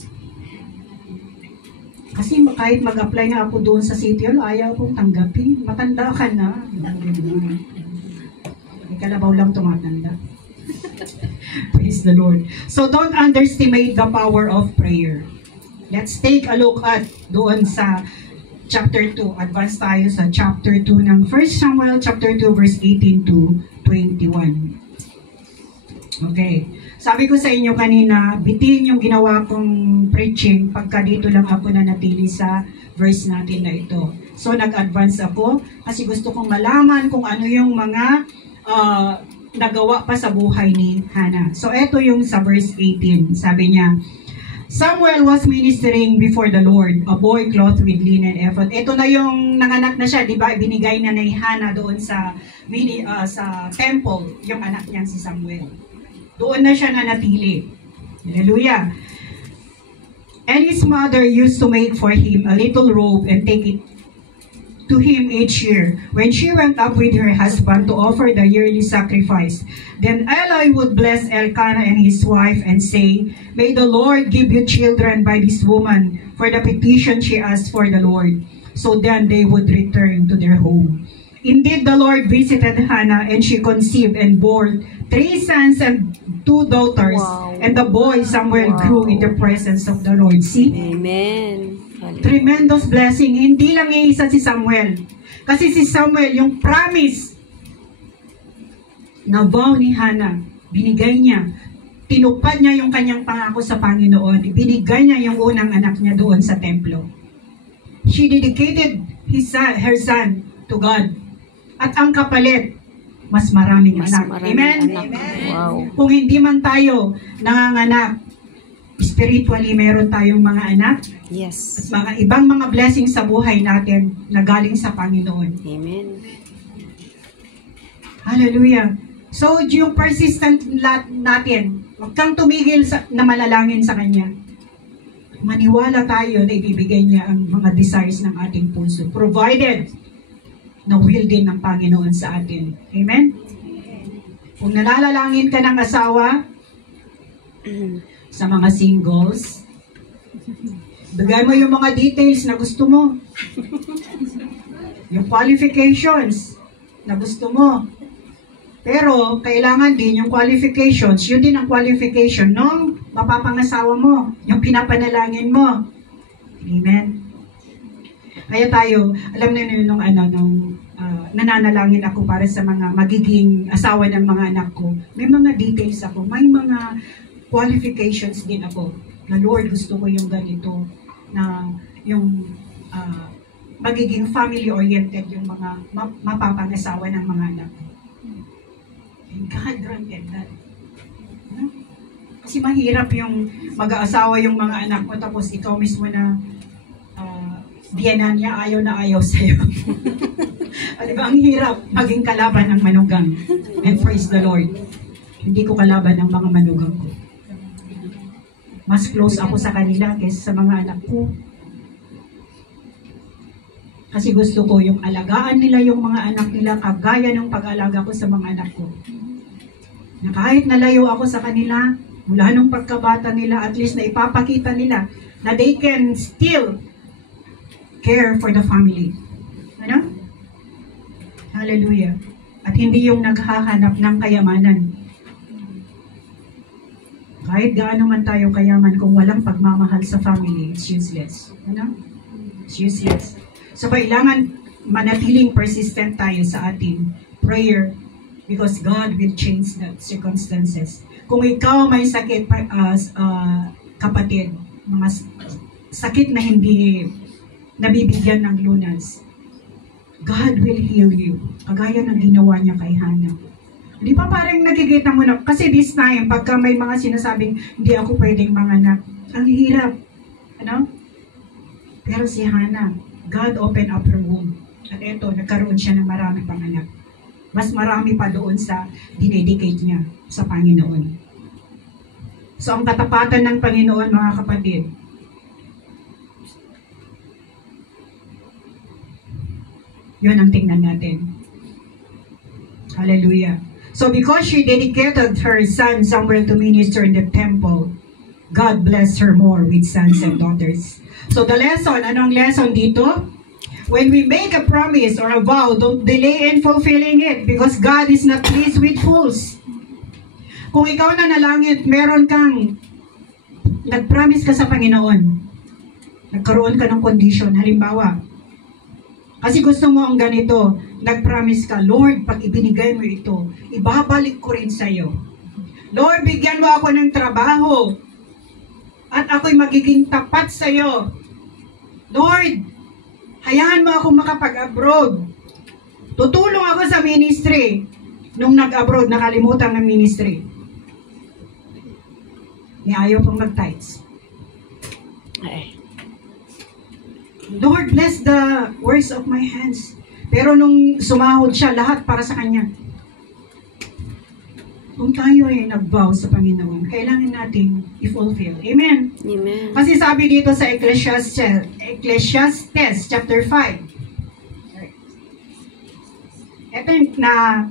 Kasi kahit mag-apply nga ako doon sa City Hall, ayaw akong tanggapin. Matanda ka na. May kalabaw lang tumatanda. Praise the Lord. So don't underestimate the power of prayer. Let's take a look at doon sa chapter 2. Advance tayo sa chapter 2 ng 1 Samuel chapter 2 verse 18 to 21. Okay. Sabi ko sa inyo kanina, bitin yung ginawa kong preaching pagka dito lang ako nanatili sa verse natin na ito. So nag-advance ako kasi gusto kong malaman kung ano yung mga nagawa pa sa buhay ni Hannah. So ito yung sa verse 18. Sabi niya, Samuel was ministering before the Lord, a boy clothed with linen ephod. Ito na yung nanganak na siya, di ba? Binigay na ni Hannah doon sa temple, yung anak niya si Samuel. Doon na siya nanatili. Hallelujah. And his mother used to make for him a little robe and take it to him each year. When she went up with her husband to offer the yearly sacrifice, then Eli would bless Elkanah and his wife and say, May the Lord give you children by this woman for the petition she asked for the Lord. So then they would return to their home. Indeed, the Lord visited Hannah, and she conceived and bore 3 sons and 2 daughters. Wow. And the boy Samuel grew in the presence of the Lord. See? Amen. Tremendous blessing. Hindi lang iisa si Samuel. Kasi si Samuel, yung promise na vow ni Hannah, binigay niya. Tinupad niya yung kanyang pangako sa Panginoon. Binigay niya yung unang anak niya doon sa templo. She dedicated her son to God. At ang kapalit, mas maraming anak. Amen? Amen. Wow. Kung hindi man tayo nanganganak, spiritually meron tayong mga anak, Yes. at mga ibang mga blessings sa buhay natin na galing sa Panginoon. Amen. Hallelujah. So, yung persistent natin, huwag kang tumigil na malalangin sa Kanya. Maniwala tayo na ibibigay niya ang mga desires ng ating puso. Provided na will din ng Panginoon sa atin. Amen? Kung nalalalangin ka ng asawa, sa mga singles, bigay mo yung mga details na gusto mo. Yung qualifications na gusto mo. Pero, kailangan din yung qualifications, yun din ang qualification ng mapapangasawa mo, yung pinapanalangin mo. Amen? Kaya tayo, alam na yun nung nananalangin ako para sa mga magiging asawa ng mga anak ko. May mga details ako, may mga qualifications din ako. Na Lord, gusto ko yung ganito, na yung magiging family-oriented yung mga mapapangasawa ng mga anak ko. And God granted that. No? Kasi mahirap yung mag-aasawa yung mga anak mo tapos ikaw mismo na biyanan niya, ayaw na ayaw sa'yo. Diba, ang hirap maging kalaban ng manugang. And praise the Lord. Hindi ko kalaban ng mga manugang ko. Mas close ako sa kanila kaysa sa mga anak ko. Kasi gusto ko yung alagaan nila yung mga anak nila kagaya ng pag-alaga ko sa mga anak ko. Na kahit nalayo ako sa kanila, mula nung pagkabata nila, at least na ipapakita nila na they can still care for the family. Ano? Hallelujah. At hindi yung naghahanap ng kayamanan. Kahit gaano man tayo kayaman, kung walang pagmamahal sa family, it's useless. Ano? It's useless. So, kailangan manatiling persistent tayo sa ating prayer because God will change the circumstances. Kung ikaw may sakit, kapatid, mga sakit na hindi nabibigyan ng lunas, God will heal you. Kagaya ng ginawa niya kay Hannah. Di ba parang nakikita mo na, kasi this time, pagka may mga sinasabing, hindi ako pwedeng manganak, ang hirap. Ano? Pero si Hannah, God opened up her womb. At eto, nagkaroon siya ng marami pang anak. Mas marami pa doon sa dinedicate niya sa Panginoon. So, ang katapatan ng Panginoon, mga kapatid, yun ang tingnan natin. Hallelujah. So, because she dedicated her son Samuel to minister in the temple, God blessed her more with sons and daughters. So, the lesson, anong lesson dito? When we make a promise or a vow, don't delay in fulfilling it because God is not pleased with fools. Kung ikaw na nalangit, meron kang nag-promise ka sa Panginoon, nagkaroon ka ng condition, halimbawa, kasi gusto mo ang ganito, nag-promise ka, Lord, pag ibinigay mo ito, ibabalik ko rin sa iyo. Lord, bigyan mo ako ng trabaho at ako'y magiging tapat sa iyo. Lord, hayaan mo akong makapag-abroad. Tutulong ako sa ministry. Nung nag-abroad, nakalimutan ng ministry. Ayaw pang mag-tithes. Lord, bless the works of my hands. Pero nung sumahod siya, lahat para sa kanya. Kung tayo ay nag-vow sa Panginoon, kailangan natin i-fulfill. Amen? Amen. Kasi sabi dito sa Ecclesiastes chapter 5. Ito na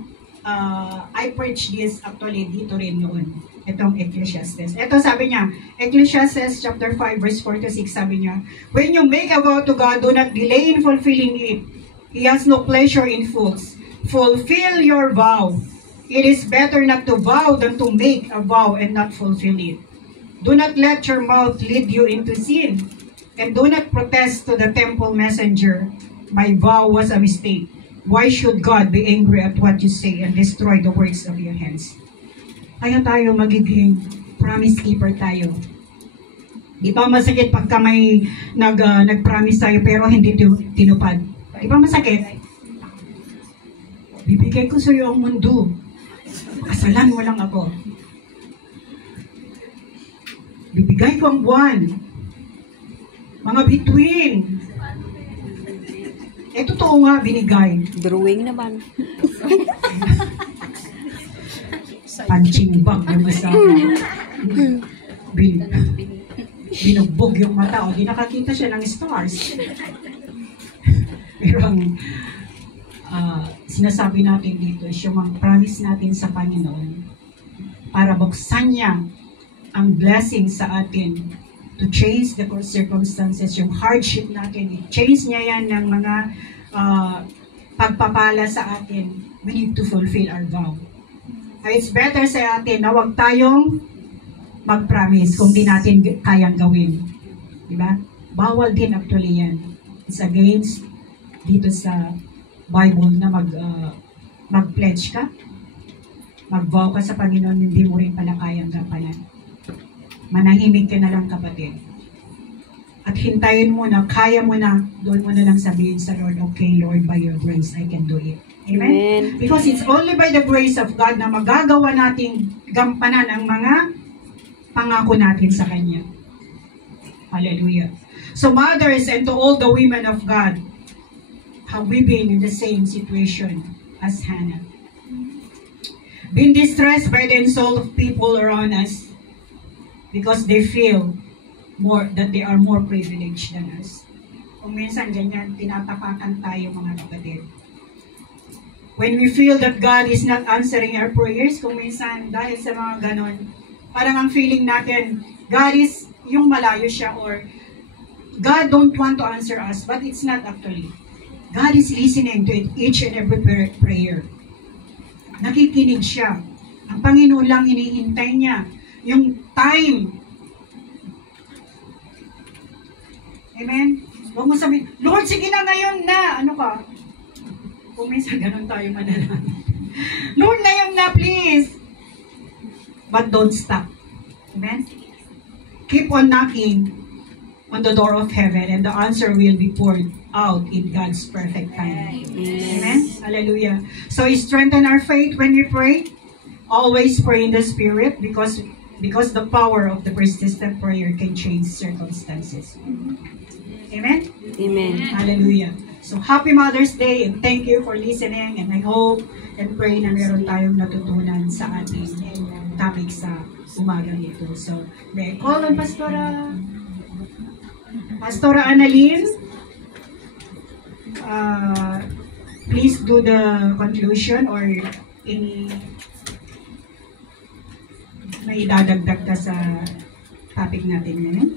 I preached this actually dito rin noon. Itong Ecclesiastes. Ito sabi niya, Ecclesiastes chapter 5 verse 4 to 6 sabi niya, when you make a vow to God, do not delay in fulfilling it. He has no pleasure in fools. Fulfill your vow. It is better not to vow than to make a vow and not fulfill it. Do not let your mouth lead you into sin. And do not protest to the temple messenger, my vow was a mistake. Why should God be angry at what you say and destroy the works of your hands? Kaya tayo magiging promise keeper tayo. Di ba masakit pagka may nag-promise tayo pero hindi tinupad? Di ba masakit? Bibigay ko sa iyo ang mundo. Kasalan mo lang ako. Bibigay ko ang buwan. Mga bituin. Totoo nga, binigay. Drawing naman. Punching bag yung masabi. Binugbog yung mata. O, di nakakita siya ng stars. Pero ang sinasabi natin dito is yung mga promise natin sa Panginoon para buksan niya ang blessing sa atin to change the circumstances, yung hardship natin, i-change niya yan ng mga pagpapala sa atin. We need to fulfill our vow. It's better sa atin na huwag tayong mag-promise kung di natin kayang gawin. Diba? Bawal din actually yan. It's against dito sa Bible na mag-pledge ka. Mag-vow ka sa Panginoon, hindi mo rin pala kayang gampanan. Manahimik ka na lang, kapatid. At hintayin mo na, kaya mo na, doon mo na lang sabihin sa Lord, okay, Lord, by your grace, I can do it. Amen? Amen. Because it's only by the grace of God na magagawa nating gampanan ang mga pangako natin sa Kanya. Hallelujah. So mothers and to all the women of God, have we been in the same situation as Hannah? Been distressed by the insult of people around us because they feel more that they are more privileged than us. Kung minsan ganyan, tinatapakan tayo, mga kapatid. When we feel that God is not answering our prayers, kung minsan dahil sa mga ganon, parang ang feeling natin, God is, yung malayo siya, or God don't want to answer us, but it's not actually. God is listening to each and every prayer. Nakikinig siya. Ang Panginoon lang hinihintay niya. Yung time. Amen? Huwag mo sabihin, Lord, sige na ngayon na. Ano ka? Kung minsan ganun tayo manalangin. Lord, ngayon na, please. But don't stop. Amen? Keep on knocking on the door of heaven and the answer will be poured out in God's perfect time. Amen. Amen? Hallelujah. So strengthen our faith when we pray. Always pray in the Spirit because the power of the persistent prayer can change circumstances. Amen? Amen. Hallelujah. So happy Mother's Day and thank you for listening, and I hope and pray na meron tayong natutunan sa ating topic sa umaga nito. So, may I call on Pastora Annalyn. Please do the conclusion or any may dadagdag ka sa topic natin ngayon.